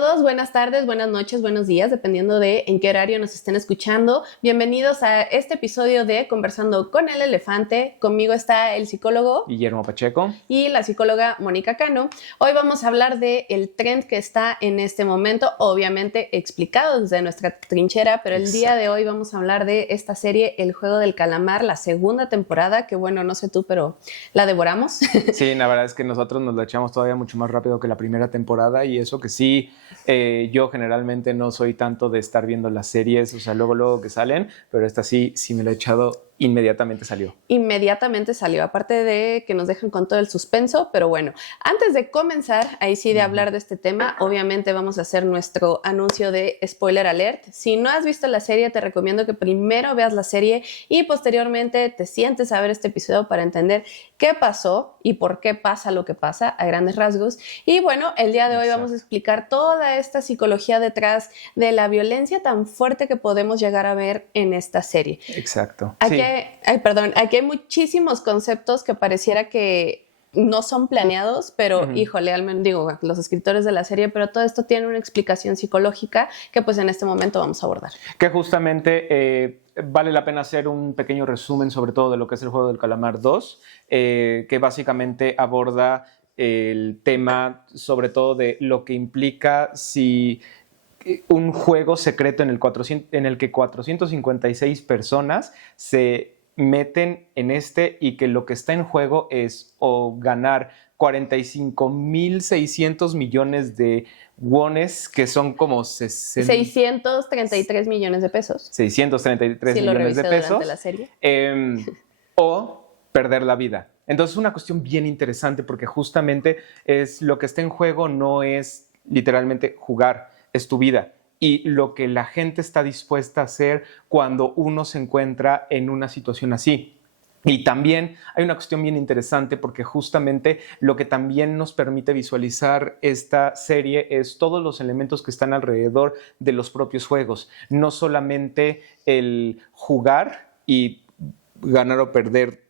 todos, buenas tardes, buenas noches, buenos días, dependiendo de en qué horario nos estén escuchando. Bienvenidos a este episodio de Conversando con el Elefante. Conmigo está el psicólogo Guillermo Pacheco y la psicóloga Mónica Cano. Hoy vamos a hablar del trend que está en este momento, obviamente explicado desde nuestra trinchera, pero el día de hoy vamos a hablar de esta serie El Juego del Calamar, la segunda temporada, que bueno, no sé tú, pero la devoramos. Sí, la verdad es que nosotros nos lo echamos todavía mucho más rápido que la primera temporada y eso que sí, yo generalmente no soy tanto de estar viendo las series, o sea, luego que salen, pero esta sí me lo he echado. Inmediatamente salió. Inmediatamente salió, aparte de que nos dejan con todo el suspenso, pero bueno, antes de comenzar, ahí sí de hablar de este tema, obviamente vamos a hacer nuestro anuncio de spoiler alert. Si no has visto la serie, te recomiendo que primero veas la serie y posteriormente te sientes a ver este episodio para entender qué pasó y por qué pasa lo que pasa a grandes rasgos. Y bueno, el día de hoy vamos a explicar toda esta psicología detrás de la violencia tan fuerte que podemos llegar a ver en esta serie. Exacto. Aquí hay muchísimos conceptos que pareciera que no son planeados, pero híjole, al menos digo, los escritores de la serie, pero todo esto tiene una explicación psicológica que pues en este momento vamos a abordar. Que justamente vale la pena hacer un pequeño resumen sobre todo de lo que es el Juego del Calamar 2, que básicamente aborda el tema sobre todo de lo que implica si un juego secreto en el que 456 personas se meten en y que lo que está en juego es o ganar 45.600 millones de wones, que son como 633 millones de pesos. 633 millones de pesos. Durante la serie. O perder la vida. Entonces es una cuestión bien interesante porque justamente es lo que está en juego no es literalmente jugar, es tu vida. Y lo que la gente está dispuesta a hacer cuando uno se encuentra en una situación así. Y también hay una cuestión bien interesante porque justamente lo que también nos permite visualizar esta serie es todos los elementos que están alrededor de los propios juegos. No solamente el jugar y ganar o perder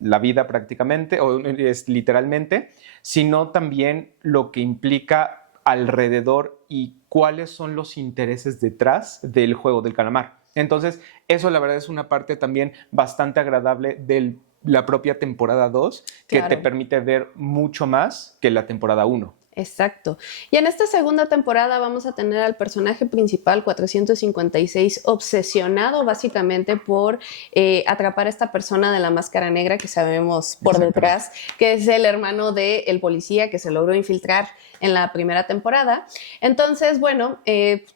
la vida prácticamente, o es literalmente, sino también lo que implica alrededor y cuáles son los intereses detrás del Juego del Calamar. Entonces, eso la verdad es una parte también bastante agradable de la propia temporada 2, que te permite ver mucho más que la temporada 1. Exacto. Y en esta segunda temporada vamos a tener al personaje principal 456 obsesionado básicamente por atrapar a esta persona de la máscara negra que sabemos por detrás, que es el hermano del policía que se logró infiltrar en la primera temporada. Entonces, bueno,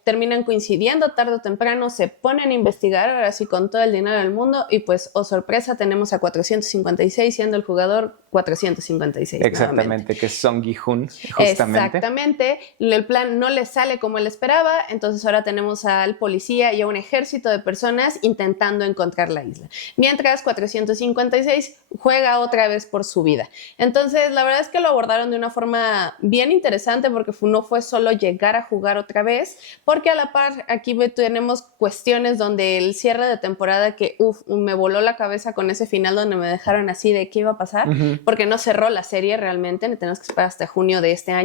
terminan coincidiendo tarde o temprano, se ponen a investigar, ahora sí con todo el dinero del mundo y pues, oh sorpresa, tenemos a 456 siendo el jugador 456. Exactamente, nuevamente. Que es Song Gi-hun, justamente. Exactamente, el plan no le sale como él esperaba, entonces ahora tenemos al policía y a un ejército de personas intentando encontrar la isla. Mientras 456 juega otra vez por su vida. Entonces, la verdad es que lo abordaron de una forma bien interesante porque no fue solo llegar a jugar otra vez, porque a la par aquí tenemos cuestiones donde el cierre de temporada que me voló la cabeza con ese final donde me dejaron así de qué iba a pasar, porque no cerró la serie realmente, tenemos que esperar hasta junio de este año.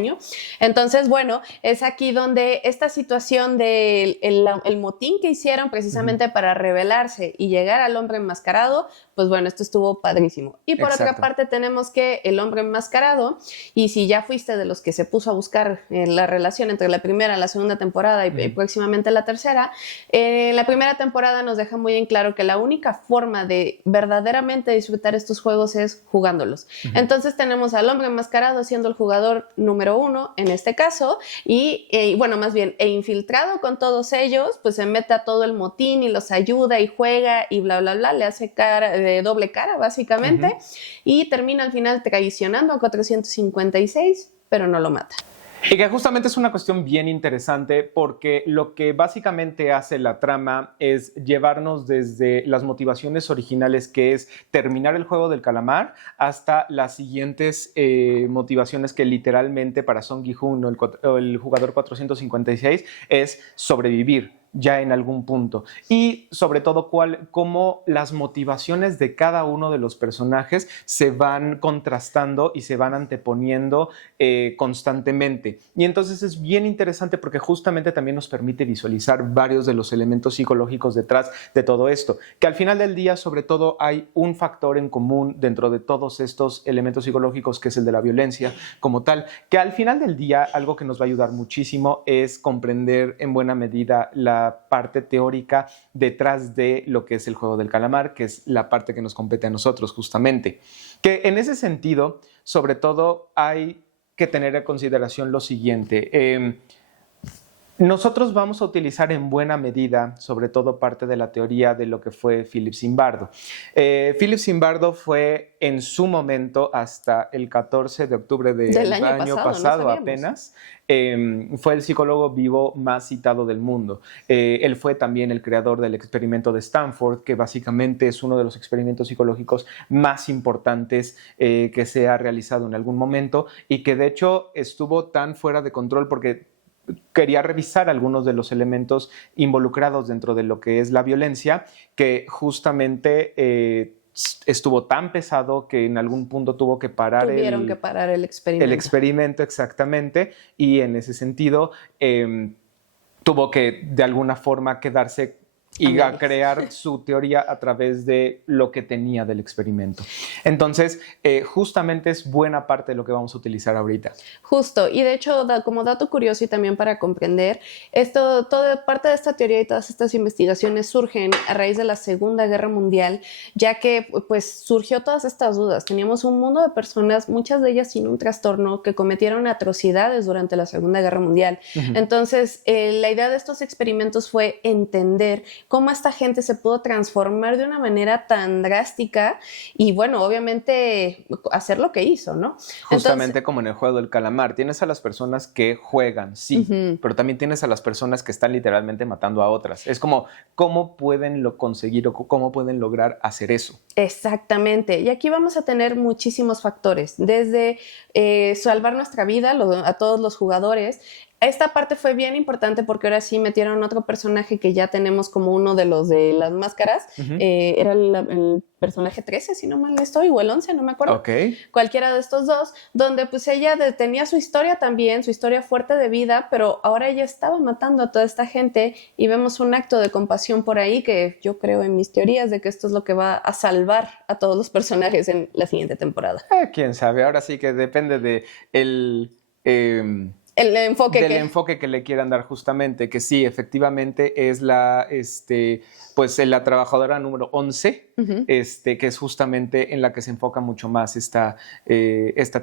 Entonces, bueno, es aquí donde esta situación del el motín que hicieron precisamente para rebelarse y llegar al hombre enmascarado, pues bueno, esto estuvo padrísimo. Y por otra parte tenemos que el hombre enmascarado, y si ya fuiste de los que se puso a buscar la relación entre la primera, la segunda temporada y próximamente la tercera, la primera temporada nos deja muy en claro que la única forma de verdaderamente disfrutar estos juegos es jugándolos. Entonces tenemos al hombre enmascarado siendo el jugador número 1 en este caso y bueno, más bien infiltrado con todos ellos, pues se mete a todo el motín y los ayuda y juega y bla bla bla, le hace cara de doble cara básicamente y termina al final traicionando a 456, pero no lo mata. Y que justamente es una cuestión bien interesante porque lo que básicamente hace la trama es llevarnos desde las motivaciones originales, que es terminar el Juego del Calamar, hasta las siguientes motivaciones que literalmente para Song Gi-hun o el jugador 456 es sobrevivir. ya en algún punto. Y sobre todo, cómo las motivaciones de cada uno de los personajes se van contrastando y se van anteponiendo constantemente. Y entonces es bien interesante porque justamente también nos permite visualizar varios de los elementos psicológicos detrás de todo esto. Que al final del día, sobre todo, hay un factor en común dentro de todos estos elementos psicológicos, que es el de la violencia como tal. Que al final del día, algo que nos va a ayudar muchísimo es comprender en buena medida la parte teórica detrás de lo que es el juego del calamar, que es la parte que nos compete a nosotros justamente. Que en ese sentido, sobre todo, hay que tener en consideración lo siguiente. Nosotros vamos a utilizar en buena medida, sobre todo, parte de la teoría de lo que fue Philip Zimbardo. Philip Zimbardo fue en su momento, hasta el 14 de octubre del año pasado no apenas, fue el psicólogo vivo más citado del mundo. Él fue también el creador del experimento de Stanford, que básicamente es uno de los experimentos psicológicos más importantes que se ha realizado en algún momento, y que de hecho estuvo tan fuera de control porque quería revisar algunos de los elementos involucrados dentro de lo que es la violencia, que justamente estuvo tan pesado que en algún punto tuvo que parar que parar el experimento. El experimento, exactamente, y en ese sentido tuvo que de alguna forma quedarse y a crear su teoría a través de lo que tenía del experimento. Entonces, justamente es buena parte de lo que vamos a utilizar ahorita. Justo, y de hecho, como dato curioso y también para comprender, toda parte de esta teoría y todas estas investigaciones surgen a raíz de la Segunda Guerra Mundial, ya que pues surgió todas estas dudas. Teníamos un mundo de personas, muchas de ellas sin un trastorno, que cometieron atrocidades durante la Segunda Guerra Mundial. Entonces, la idea de estos experimentos fue entender cómo esta gente se pudo transformar de una manera tan drástica y, bueno, obviamente hacer lo que hizo, ¿no? Justamente Entonces, como en el juego del calamar, tienes a las personas que juegan, sí, pero también tienes a las personas que están literalmente matando a otras. Es como, ¿cómo pueden conseguir o cómo pueden lograr hacer eso? Exactamente. Y aquí vamos a tener muchísimos factores, desde salvar nuestra vida a todos los jugadores. Esta parte fue bien importante porque ahora sí metieron otro personaje que ya tenemos como uno de los de las máscaras. Era el personaje 13, si no mal estoy, o el 11, no me acuerdo. Okay. Cualquiera de estos dos, donde pues ella tenía su historia también, su historia fuerte de vida, pero ahora ella estaba matando a toda esta gente y vemos un acto de compasión por ahí que yo creo en mis teorías de que esto es lo que va a salvar a todos los personajes en la siguiente temporada. Quién sabe, ahora sí que depende de el enfoque que le quieran dar, justamente, que sí, efectivamente es la trabajadora número 11, que es justamente en la que se enfoca mucho más esta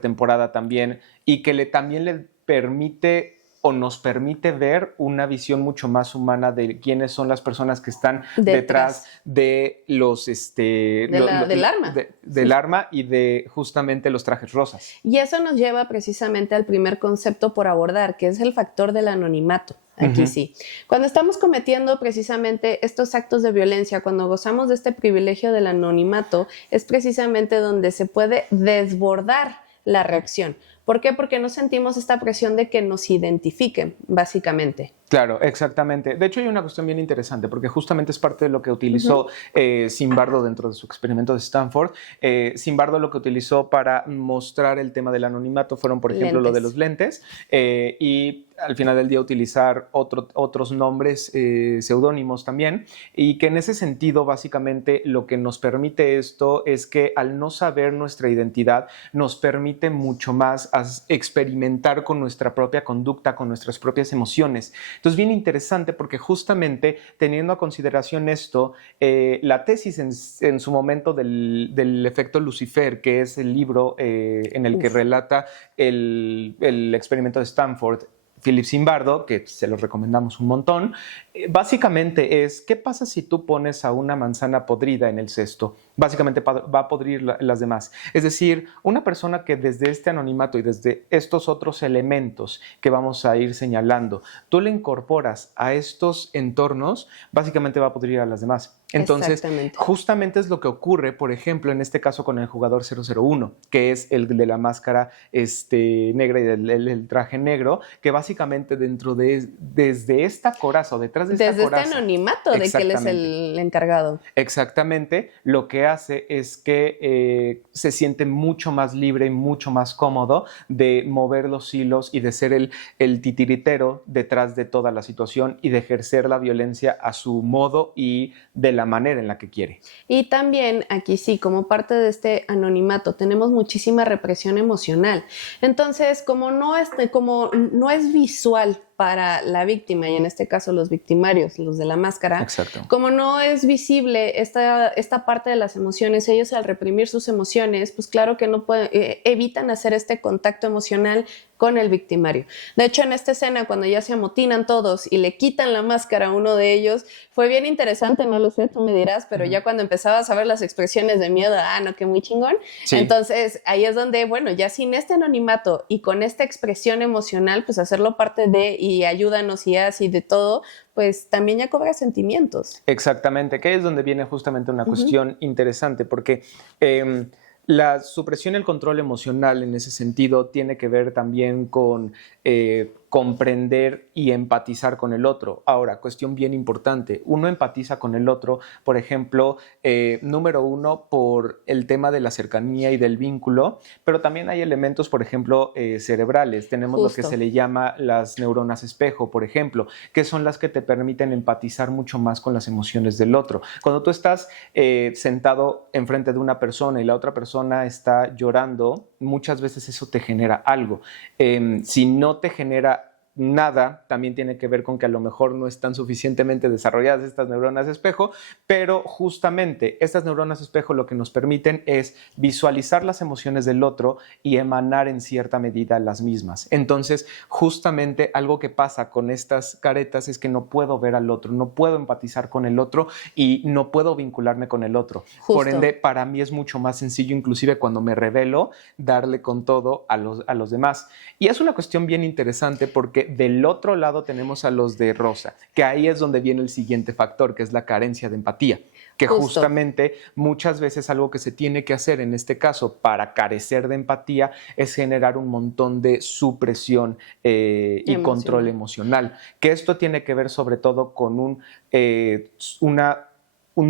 temporada también, y que también le permite o nos permite ver una visión mucho más humana de quiénes son las personas que están detrás de los del arma. Del arma y de justamente los trajes rosas. Y eso nos lleva precisamente al primer concepto por abordar, que es el factor del anonimato. Aquí sí. Cuando estamos cometiendo precisamente estos actos de violencia, cuando gozamos de este privilegio del anonimato, es precisamente donde se puede desbordar la reacción. ¿Por qué? Porque no sentimos esta presión de que nos identifiquen, básicamente. Claro, exactamente. De hecho, hay una cuestión bien interesante, porque justamente es parte de lo que utilizó Zimbardo dentro de su experimento de Stanford. Zimbardo lo que utilizó para mostrar el tema del anonimato fueron, por ejemplo, lo de los lentes, y al final del día utilizar otros nombres seudónimos también, y que en ese sentido, básicamente, lo que nos permite esto es que al no saber nuestra identidad, nos permite mucho más experimentar con nuestra propia conducta, con nuestras propias emociones. Entonces, bien interesante, porque justamente teniendo a consideración esto, la tesis en su momento del efecto Lucifer, que es el libro en el que relata el experimento de Stanford, Philip Zimbardo, que se los recomendamos un montón, básicamente es, ¿qué pasa si tú pones a una manzana podrida en el cesto? básicamente va a podrir las demás. Es decir, una persona que desde este anonimato y desde estos otros elementos que vamos a ir señalando, tú le incorporas a estos entornos, básicamente va a podrir a las demás. Entonces, justamente es lo que ocurre, por ejemplo, en este caso con el jugador 001, que es el de la máscara negra y del traje negro, que básicamente desde esta coraza o detrás de esta coraza... Desde este anonimato de que él es el encargado. Exactamente, lo que hace es que se siente mucho más libre y mucho más cómodo de mover los hilos y de ser el titiritero detrás de toda la situación y de ejercer la violencia a su modo y de la manera en la que quiere. Y también aquí sí, como parte de este anonimato, tenemos muchísima represión emocional. Entonces, como no es visual para la víctima, y en este caso los victimarios, los de la máscara, exacto, como no es visible esta parte de las emociones, ellos al reprimir sus emociones, pues claro que no pueden, evitan hacer este contacto emocional con el victimario. De hecho, en esta escena, cuando ya se amotinan todos y le quitan la máscara a uno de ellos, fue bien interesante, no lo sé, tú me dirás, pero ya cuando empezabas a ver las expresiones de miedo, no, que muy chingón. Sí. Entonces, ahí es donde, bueno, ya sin este anonimato y con esta expresión emocional, pues hacerlo parte de y ayúdanos y así de todo, pues también ya cobra sentimientos. Exactamente, que es donde viene justamente una cuestión interesante, porque la supresión y el control emocional en ese sentido tiene que ver también con comprender y empatizar con el otro. Ahora, cuestión bien importante, uno empatiza con el otro, por ejemplo, número uno, por el tema de la cercanía y del vínculo, pero también hay elementos, por ejemplo, cerebrales. Tenemos lo que se le llama las neuronas espejo, por ejemplo, que son las que te permiten empatizar mucho más con las emociones del otro. Cuando tú estás sentado enfrente de una persona y la otra persona está llorando, muchas veces eso te genera algo. Si no te genera nada, también tiene que ver con que a lo mejor no están suficientemente desarrolladas estas neuronas espejo, pero justamente estas neuronas espejo lo que nos permiten es visualizar las emociones del otro y emanar en cierta medida las mismas. Entonces, justamente algo que pasa con estas caretas es que no puedo ver al otro, no puedo empatizar con el otro y no puedo vincularme con el otro. Justo. Por ende, para mí es mucho más sencillo, inclusive cuando me revelo, darle con todo a los demás. Y es una cuestión bien interesante porque del otro lado tenemos a los de rosa, que ahí es donde viene el siguiente factor, que es la carencia de empatía, que justamente muchas veces algo que se tiene que hacer en este caso para carecer de empatía es generar un montón de supresión y control emocional, que esto tiene que ver sobre todo con un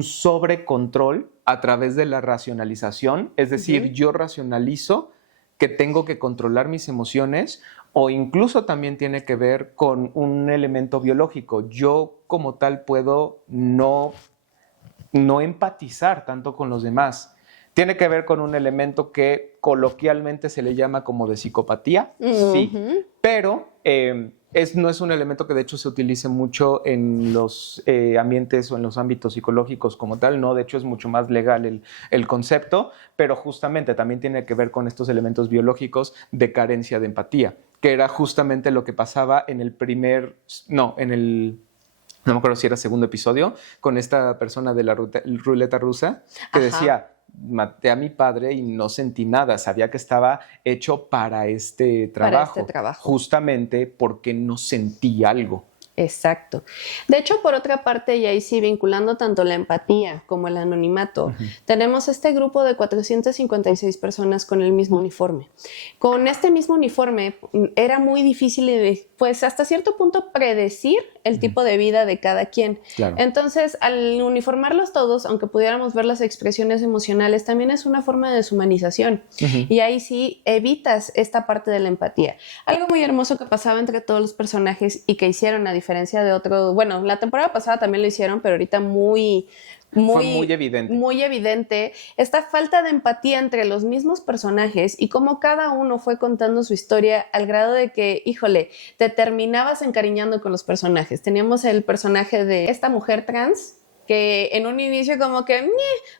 sobrecontrol a través de la racionalización, es decir, yo racionalizo que tengo que controlar mis emociones, o incluso también tiene que ver con un elemento biológico. Yo como tal puedo no empatizar tanto con los demás. Tiene que ver con un elemento que coloquialmente se le llama como de psicopatía, sí, pero no es un elemento que de hecho se utilice mucho en los ambientes o en los ámbitos psicológicos como tal, no, de hecho es mucho más legal el concepto, pero justamente también tiene que ver con estos elementos biológicos de carencia de empatía, que era justamente lo que pasaba en no me acuerdo si era segundo episodio, con esta persona de la ruleta rusa, que decía, maté a mi padre y no sentí nada, sabía que estaba hecho para este trabajo, justamente porque no sentí algo. Exacto. De hecho, por otra parte, y ahí sí, vinculando tanto la empatía como el anonimato, tenemos este grupo de 456 personas con el mismo uniforme. Con este mismo uniforme era muy difícil, pues hasta cierto punto, predecir el tipo de vida de cada quien. Claro. Entonces, al uniformarlos todos, aunque pudiéramos ver las expresiones emocionales, también es una forma de deshumanización. Y ahí sí evitas esta parte de la empatía. Algo muy hermoso que pasaba entre todos los personajes y que hicieron a diferencia de otro, bueno, la temporada pasada también lo hicieron, pero ahorita fue muy evidente esta falta de empatía entre los mismos personajes y cómo cada uno fue contando su historia al grado de que, híjole, te terminabas encariñando con los personajes. Teníamos el personaje de esta mujer trans, que en un inicio como que,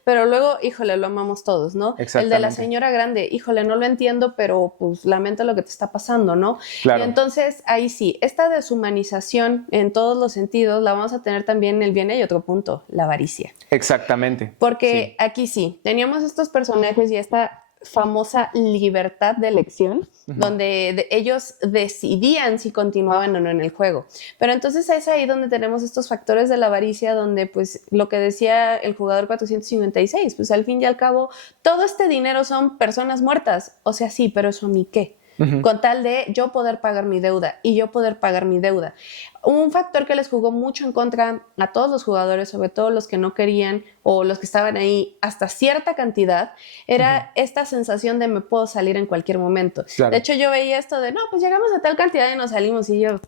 pero luego, híjole, lo amamos todos, ¿no? El de la señora grande, híjole, no lo entiendo, pero pues lamento lo que te está pasando, ¿no? Claro. Y entonces, ahí sí, esta deshumanización en todos los sentidos la vamos a tener también en el bien y otro punto, la avaricia. Exactamente. Porque aquí sí, teníamos estos personajes y esta famosa libertad de elección, donde ellos decidían si continuaban o no en el juego. Pero entonces es ahí donde tenemos estos factores de la avaricia, donde pues lo que decía el jugador 456, pues al fin y al cabo, todo este dinero son personas muertas. O sea, sí, pero ¿eso a mí qué? Con tal de yo poder pagar mi deuda y yo poder pagar mi deuda. Un factor que les jugó mucho en contra a todos los jugadores, sobre todo los que no querían o los que estaban ahí hasta cierta cantidad, era esta sensación de me puedo salir en cualquier momento. Claro. De hecho, yo veía esto de, no, pues llegamos a tal cantidad y nos salimos y yo...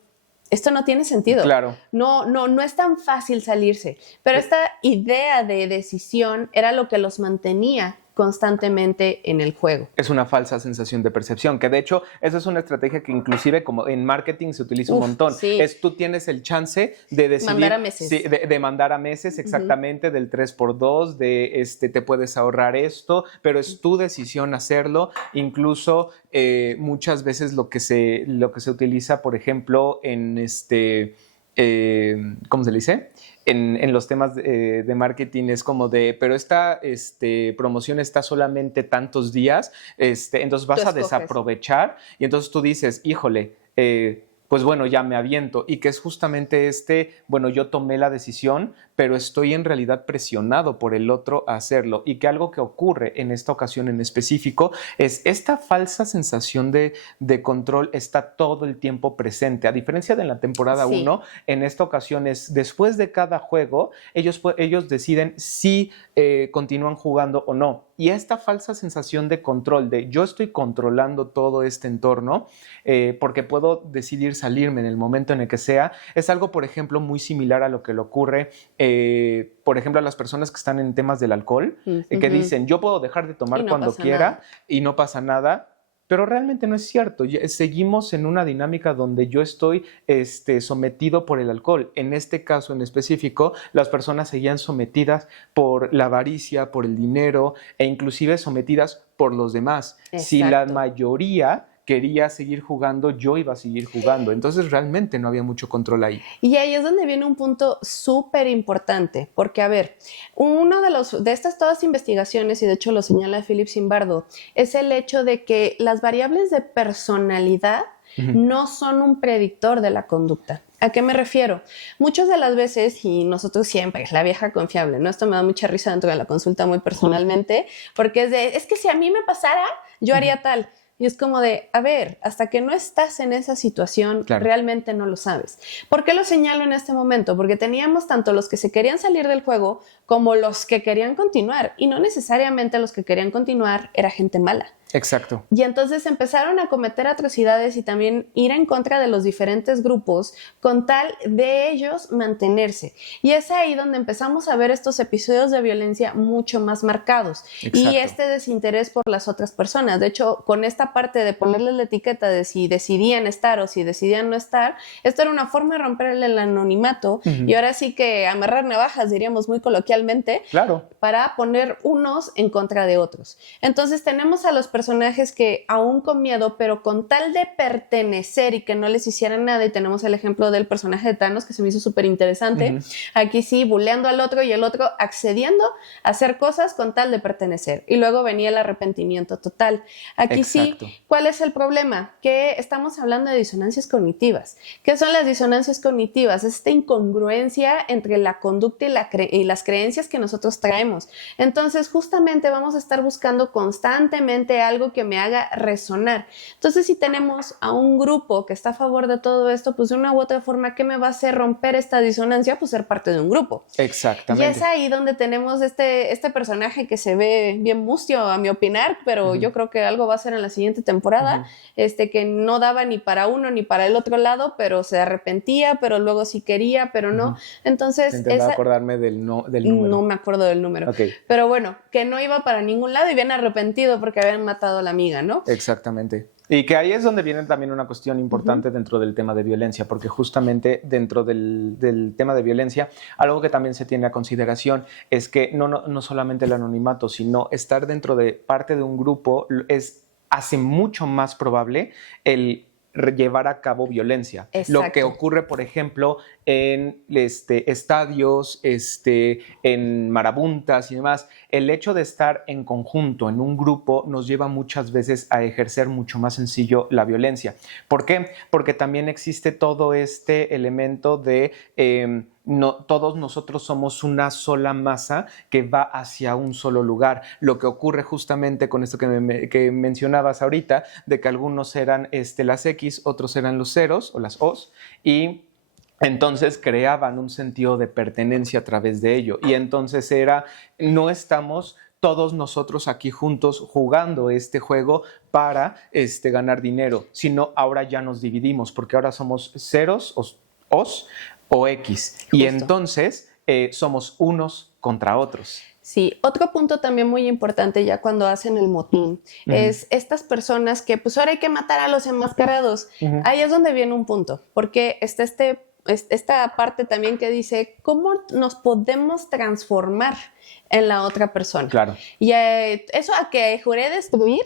Esto no tiene sentido. Claro. No es tan fácil salirse. Pero esta idea de decisión era lo que los mantenía constantemente en el juego. Es una falsa sensación de percepción, que de hecho esa es una estrategia que inclusive como en marketing se utiliza un montón. Sí. Tú tienes el chance de decidir... Mandar a meses. Sí, de mandar a meses, exactamente, del 3x2, te puedes ahorrar esto, pero es tu decisión hacerlo. Incluso muchas veces lo que se utiliza, por ejemplo, en ¿cómo se le dice? En los temas de marketing es como de, pero esta promoción está solamente tantos días, entonces vas a desaprovechar y entonces tú dices, híjole, pues bueno, ya me aviento, y que es justamente bueno, yo tomé la decisión, pero estoy en realidad presionado por el otro a hacerlo, y que algo que ocurre en esta ocasión en específico es esta falsa sensación de control está todo el tiempo presente, a diferencia de la temporada 1, en esta ocasión es después de cada juego, ellos deciden si continúan jugando o no, y esta falsa sensación de control, de yo estoy controlando todo este entorno, porque puedo decidir salirme en el momento en el que sea, es algo, por ejemplo, muy similar a lo que le ocurre, por ejemplo, a las personas que están en temas del alcohol, que dicen, yo puedo dejar de tomar cuando quiera y no pasa nada, pero realmente no es cierto. Seguimos en una dinámica donde yo estoy sometido por el alcohol. En este caso en específico, las personas seguían sometidas por la avaricia, por el dinero e inclusive sometidas por los demás. Exacto. Si la mayoría quería seguir jugando, yo iba a seguir jugando. Entonces realmente no había mucho control ahí. Y ahí es donde viene un punto súper importante, porque a ver, uno de estas todas investigaciones, y de hecho lo señala Philip Zimbardo, es el hecho de que las variables de personalidad no son un predictor de la conducta. ¿A qué me refiero? Muchas de las veces, y nosotros siempre, la vieja confiable, ¿no? Esto me da mucha risa dentro de la consulta muy personalmente, porque es que si a mí me pasara, yo haría tal. Y es como de, a ver, hasta que no estás en esa situación, realmente no lo sabes. ¿Por qué lo señalo en este momento? Porque teníamos tanto los que se querían salir del juego como los que querían continuar. Y no necesariamente los que querían continuar era gente mala. Exacto. Y entonces empezaron a cometer atrocidades y también ir en contra de los diferentes grupos con tal de ellos mantenerse. Y es ahí donde empezamos a ver estos episodios de violencia mucho más marcados. Exacto. Y este desinterés por las otras personas. De hecho, con esta parte de ponerles la etiqueta de si decidían estar o si decidían no estar, esto era una forma de romper el anonimato y ahora sí que amarrar navajas, diríamos muy coloquialmente, para poner unos en contra de otros. Entonces tenemos a los personajes que aún con miedo, pero con tal de pertenecer y que no les hicieran nada, y tenemos el ejemplo del personaje de Thanos que se me hizo súper interesante, aquí sí, buleando al otro y el otro accediendo a hacer cosas con tal de pertenecer, y luego venía el arrepentimiento total. Aquí sí, ¿cuál es el problema? Que estamos hablando de disonancias cognitivas. ¿Qué son las disonancias cognitivas? Es esta incongruencia entre la conducta y las creencias que nosotros traemos. Entonces justamente vamos a estar buscando constantemente algo que me haga resonar. Entonces, si tenemos a un grupo que está a favor de todo esto, pues de una u otra forma, ¿qué me va a hacer romper esta disonancia? Pues ser parte de un grupo. Exactamente. Y es ahí donde tenemos este personaje que se ve bien mustio, a mi opinar, pero yo creo que algo va a ser en la siguiente temporada, que no daba ni para uno ni para el otro lado, pero se arrepentía, pero luego sí quería, pero no. Entonces, intentaba acordarme del número. No me acuerdo del número. Pero bueno, que no iba para ningún lado y bien arrepentido porque habían matado matado a la amiga, ¿no? Exactamente. Y que ahí es donde viene también una cuestión importante dentro del tema de violencia, porque justamente dentro del tema de violencia, algo que también se tiene a consideración es que no solamente el anonimato, sino estar dentro de parte de un grupo hace mucho más probable el llevar a cabo violencia. Exacto. Lo que ocurre, por ejemplo, en estadios, en marabuntas y demás, el hecho de estar en conjunto, en un grupo, nos lleva muchas veces a ejercer mucho más sencillo la violencia. ¿Por qué? Porque también existe todo este elemento de todos nosotros somos una sola masa que va hacia un solo lugar. Lo que ocurre justamente con esto que mencionabas ahorita, de que algunos eran las X, otros eran los ceros o las O's, y entonces creaban un sentido de pertenencia a través de ello. Y entonces no estamos todos nosotros aquí juntos jugando este juego para ganar dinero, sino ahora ya nos dividimos, porque ahora somos ceros, O's o X. Justo. Y entonces somos unos contra otros. Sí, otro punto también muy importante ya cuando hacen el motín es estas personas que pues ahora hay que matar a los enmascarados. Ahí es donde viene un punto, porque está esta parte también que dice cómo nos podemos transformar en la otra persona. Claro. Y eso a que juré destruir,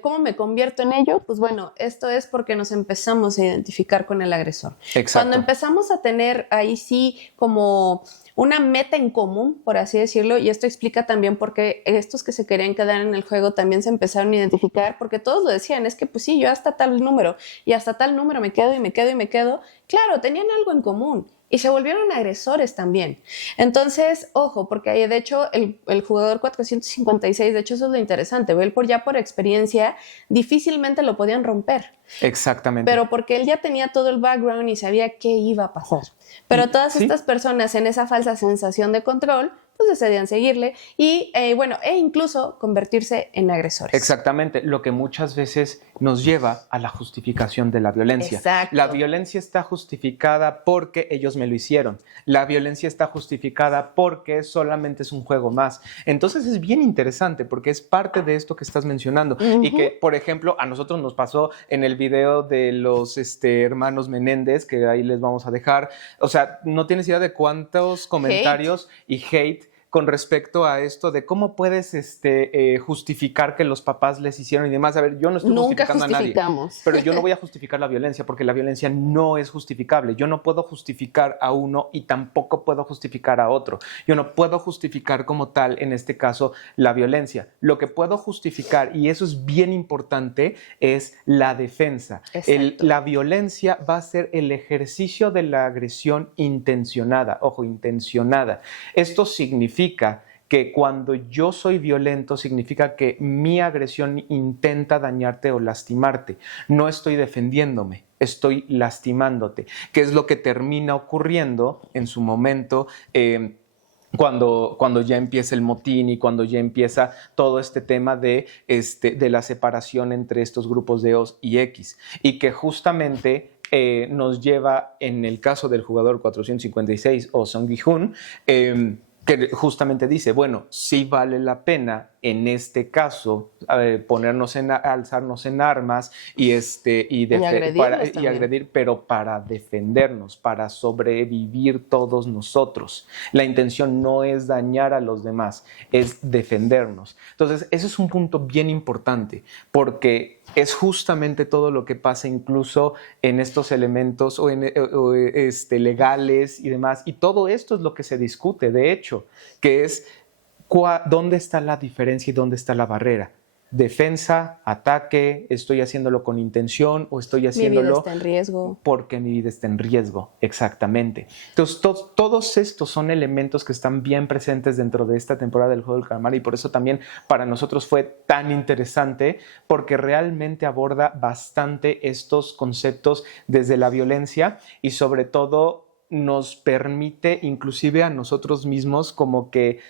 ¿cómo me convierto en ello? Pues bueno, esto es porque nos empezamos a identificar con el agresor. Exacto. Cuando empezamos a tener ahí sí como una meta en común, por así decirlo, y esto explica también por qué estos que se querían quedar en el juego también se empezaron a identificar, porque todos lo decían, es que pues sí, yo hasta tal número, y hasta tal número me quedo y me quedo y me quedo. Claro, tenían algo en común. Y se volvieron agresores también. Entonces, ojo, porque ahí, de hecho, el jugador 456, de hecho, eso es lo interesante. Él ya por experiencia, difícilmente lo podían romper. Exactamente. Pero porque él ya tenía todo el background y sabía qué iba a pasar. Pero todas estas personas en esa falsa sensación de control, pues decidían seguirle y, incluso convertirse en agresores. Exactamente, lo que muchas veces nos lleva a la justificación de la violencia. Exacto. La violencia está justificada porque ellos me lo hicieron. La violencia está justificada porque solamente es un juego más. Entonces es bien interesante porque es parte de esto que estás mencionando. Y que, por ejemplo, a nosotros nos pasó en el video de los hermanos Menéndez, que ahí les vamos a dejar. O sea, no tienes idea de cuántos comentarios y hate con respecto a esto de cómo puedes justificar que los papás les hicieron y demás. A ver, yo no estoy justificando a nadie, pero yo no voy a justificar la violencia porque la violencia no es justificable. Yo no puedo justificar a uno y tampoco puedo justificar a otro. Yo no puedo justificar como tal, en este caso, la violencia. Lo que puedo justificar, y eso es bien importante, es la defensa. La violencia va a ser el ejercicio de la agresión intencionada. Ojo, intencionada. Esto significa que cuando yo soy violento significa que mi agresión intenta dañarte o lastimarte. No estoy defendiéndome, estoy lastimándote, que es lo que termina ocurriendo en su momento cuando ya empieza el motín y cuando ya empieza todo este tema de la separación entre estos grupos de O's y X, y que justamente nos lleva, en el caso del jugador 456 o Song Gi-hun, que justamente dice, bueno, sí vale la pena en este caso alzarnos en armas y agredir, pero para defendernos, para sobrevivir todos nosotros. La intención no es dañar a los demás, es defendernos. Entonces, ese es un punto bien importante, porque es justamente todo lo que pasa incluso en estos elementos legales y demás, y todo esto es lo que se discute, de hecho, que es ¿dónde está la diferencia y dónde está la barrera? Defensa, ataque, estoy haciéndolo con intención o estoy haciéndolo... Mi vida está en riesgo. Porque mi vida está en riesgo, exactamente. Entonces, todos estos son elementos que están bien presentes dentro de esta temporada del Juego del Calamar, y por eso también para nosotros fue tan interesante, porque realmente aborda bastante estos conceptos desde la violencia y sobre todo nos permite inclusive a nosotros mismos como que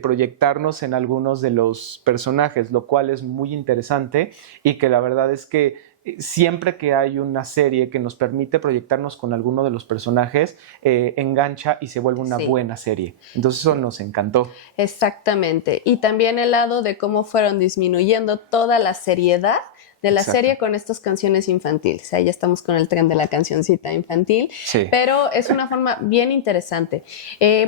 proyectarnos en algunos de los personajes, lo cual es muy interesante y que la verdad es que siempre que hay una serie que nos permite proyectarnos con alguno de los personajes, engancha y se vuelve una buena serie. Entonces eso nos encantó. Exactamente. Y también el lado de cómo fueron disminuyendo toda la seriedad de la serie con estas canciones infantiles. Ahí ya estamos con el tren de la cancioncita infantil, pero es una forma bien interesante.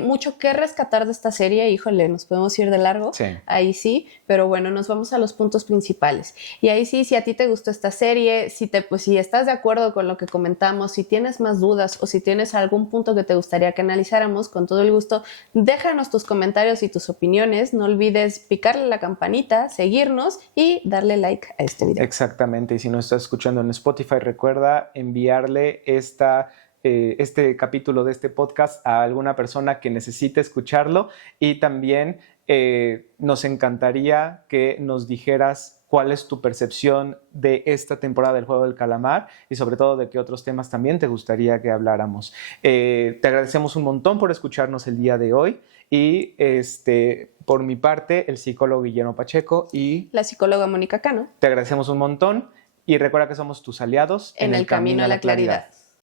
Mucho que rescatar de esta serie, híjole, nos podemos ir de largo, ahí sí, pero bueno, nos vamos a los puntos principales. Y ahí sí, si a ti te gustó esta serie, si estás de acuerdo con lo que comentamos, si tienes más dudas o si tienes algún punto que te gustaría que analizáramos, con todo el gusto, déjanos tus comentarios y tus opiniones. No olvides picarle la campanita, seguirnos y darle like a este video. Exactamente, y si nos estás escuchando en Spotify, recuerda enviarle este capítulo de este podcast a alguna persona que necesite escucharlo, y también nos encantaría que nos dijeras cuál es tu percepción de esta temporada del Juego del Calamar y sobre todo de qué otros temas también te gustaría que habláramos. Te agradecemos un montón por escucharnos el día de hoy y por mi parte, el psicólogo Guillermo Pacheco y la psicóloga Mónica Cano. Te agradecemos un montón y recuerda que somos tus aliados en el camino a la claridad.